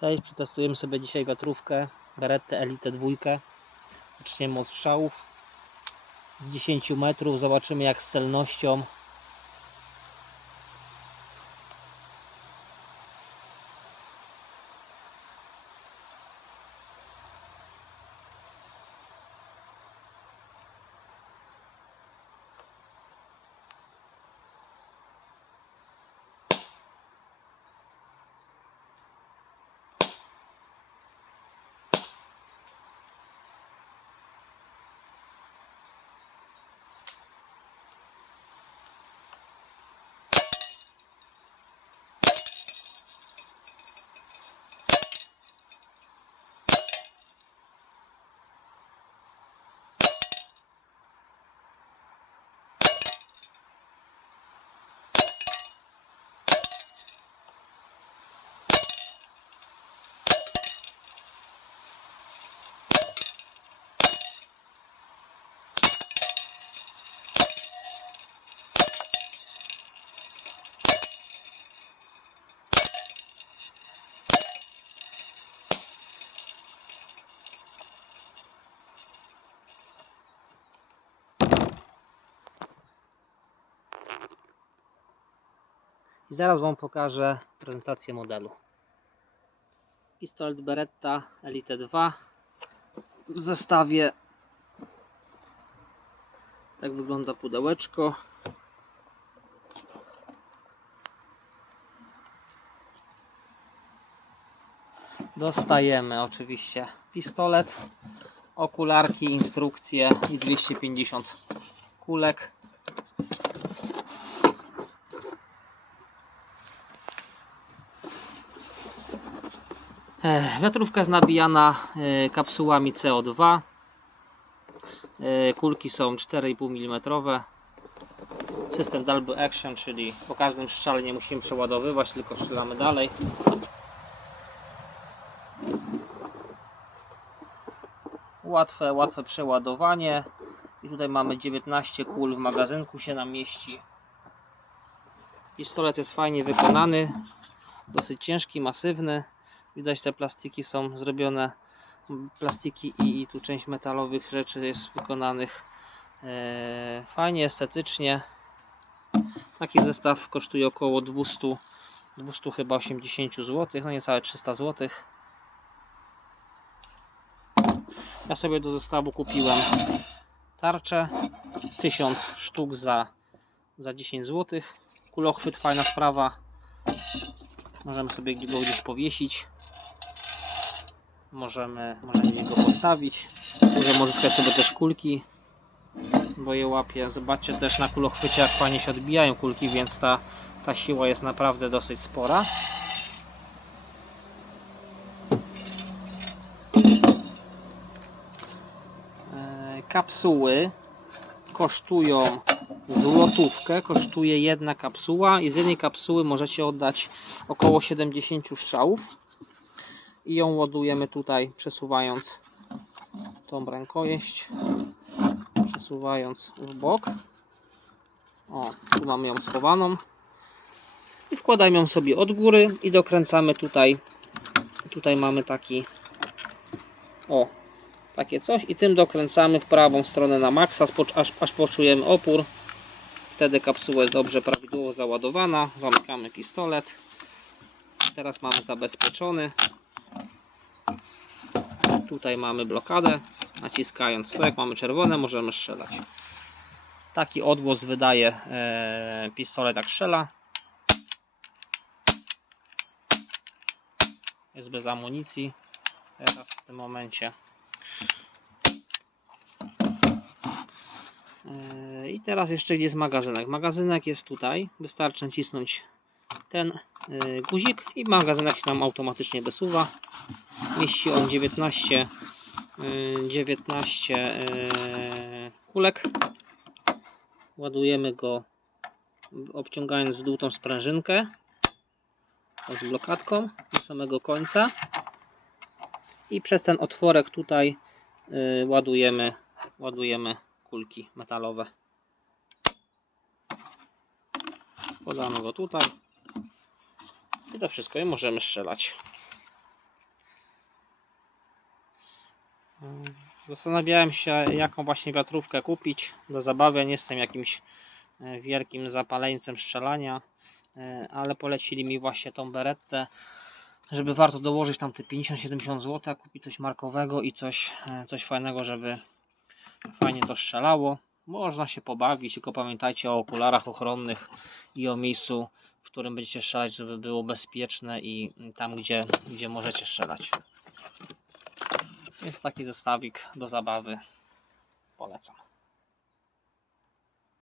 Cześć, przetestujemy sobie dzisiaj wiatrówkę Beretta Elite 2. Zaczniemy od strzałów z 10 metrów. Zobaczymy jak z celnością. I zaraz Wam pokażę prezentację modelu. Pistolet Beretta Elite 2 w zestawie. Tak wygląda pudełeczko. Dostajemy oczywiście pistolet, okularki, instrukcje i 250 kulek. Wiatrówka jest nabijana e, kapsułami CO2. E, Kulki są 4,5 mm. System Double Action, czyli po każdym strzale nie musimy przeładowywać, tylko strzelamy dalej. Łatwe, łatwe przeładowanie. I tutaj mamy 19 kul w magazynku się nam mieści. Pistolet jest fajnie wykonany, dosyć ciężki, masywny. Widać te plastiki są zrobione, plastiki i, i tu część metalowych rzeczy jest wykonanych e, fajnie, estetycznie. Taki zestaw kosztuje około 200, 200 chyba 80 zł, no niecałe 300 zł. Ja sobie do zestawu kupiłem tarczę, 1000 sztuk za, za 10 zł. Kulochwyt, fajna sprawa. Możemy sobie go gdzieś powiesić. Możemy, możemy gdzieś go postawić. Możemy uzyskać sobie też kulki, bo je łapie. Zobaczcie też na kulochwycie, jak fajnie się odbijają kulki, więc ta, ta siła jest naprawdę dosyć spora. E, Kapsuły kosztują złotówkę, kosztuje jedna kapsuła i z jednej kapsuły możecie oddać około 70 strzałów i ją ładujemy tutaj przesuwając tą rękojeść przesuwając w bok. O, tu mamy ją schowaną. I wkładamy ją sobie od góry i dokręcamy tutaj. Tutaj mamy taki o, takie coś i tym dokręcamy w prawą stronę na maksa aż, aż poczujemy opór. Wtedy kapsuła jest dobrze prawidłowo załadowana. Zamykamy pistolet. Teraz mamy zabezpieczony Tutaj mamy blokadę. Naciskając to, jak mamy czerwone, możemy strzelać. Taki odgłos wydaje e, pistolet, jak strzela. Jest bez amunicji. Teraz w tym momencie. E, I teraz jeszcze gdzie jest magazynek. Magazynek jest tutaj. Wystarczy nacisnąć ten e, guzik i magazynek się nam automatycznie wysuwa. Mieści on 19, y, 19 y, kulek. Ładujemy go obciągając w dół tą sprężynkę z blokadką do samego końca i przez ten otworek tutaj y, ładujemy, ładujemy kulki metalowe. Podamy go tutaj to wszystko i możemy strzelać. Zastanawiałem się, jaką właśnie wiatrówkę kupić do zabawy. Nie jestem jakimś e, wielkim zapaleńcem strzelania, e, ale polecili mi właśnie tą berettę, żeby warto dołożyć tam te 50-70 zł, kupić coś markowego i coś, e, coś fajnego, żeby fajnie to strzelało. Można się pobawić, tylko pamiętajcie o okularach ochronnych i o miejscu, którym będziecie strzelać, żeby było bezpieczne i tam, gdzie, gdzie możecie strzelać. Jest taki zestawik do zabawy. Polecam.